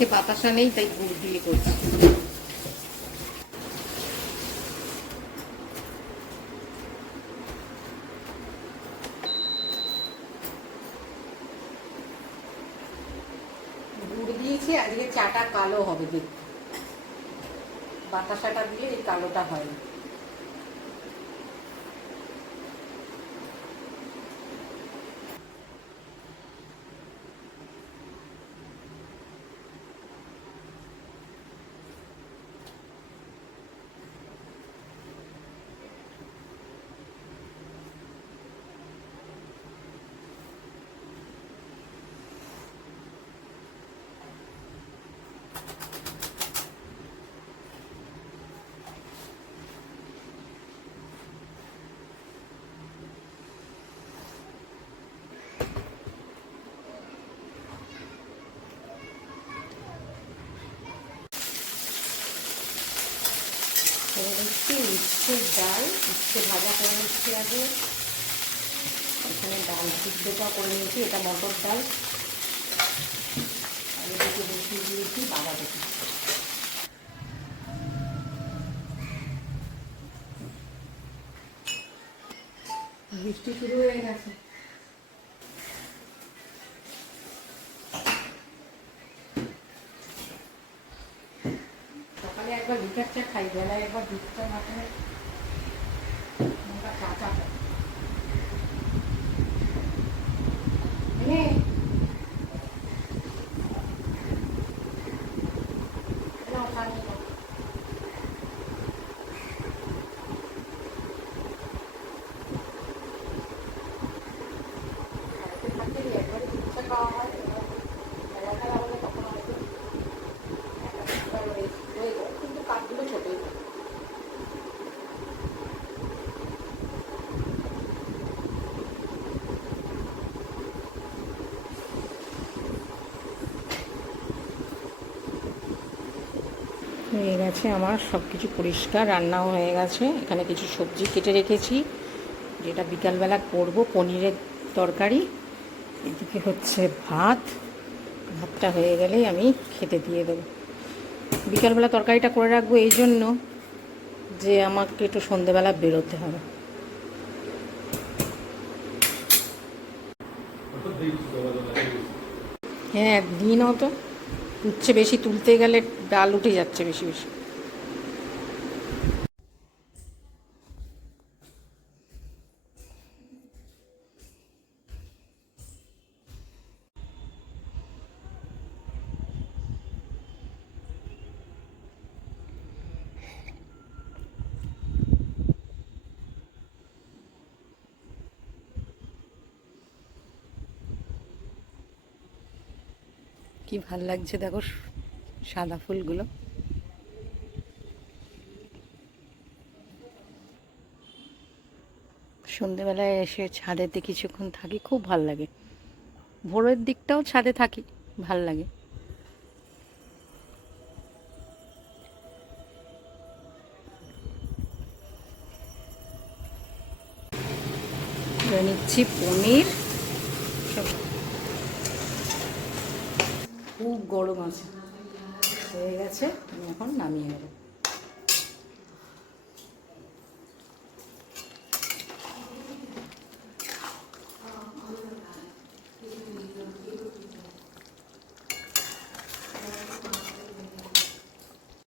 আজকে বাতাসা নেই, তাই গুড় দিয়ে করছি। গুড় দিয়েছি, আজকে চাটা কালো হবে দেখতে, বাতাসাটা দিলে এই কালোটা হয়। উচ্ছের ডাল, উচ্ছে ভাজা করে নিচ্ছি আগে। এখানে ডাল সিদ্ধটা করে নিয়েছি, এটা মটর ডাল। আর এদিকে বসিয়ে দিয়েছি বাঁধাকপি। বৃষ্টি শুরু হয়ে গেছে। সকালে একবার লিকার চা খাই, বেলায় একবার দুধ চা না খেলে চা চা খাই। কিন্তু কাপগুলো ছোটই। হয়ে গেছে আমার সব কিছু পরিষ্কার, রান্নাও হয়ে গেছে। এখানে কিছু সবজি কেটে রেখেছি, যেটা বিকালবেলা করব, পনিরের তরকারি। এদিকে হচ্ছে ভাত, ভাতটা হয়ে গেলেই আমি খেতে দিয়ে দেবো। বিকালবেলা তরকারিটা করে রাখবো এই জন্য যে আমাকে একটু সন্ধেবেলা বেরোতে হবে। হ্যাঁ দিনও তো উচ্ছে বেশি তুলতে গেলে ডাল উঠে যাচ্ছে বেশি বেশি। কি ভাল লাগছে দেখো সাদা ফুলগুলো। সন্ধেবেলায় এসে ছাদেতে কিছুক্ষণ থাকি, খুব ভাল লাগে। ভোরের দিকটাও ছাদে থাকি, ভাল লাগে। নিচ্ছি পনির, খুব গরম আছে, হয়ে গেছে, আমি এখন নামিয়ে নেব।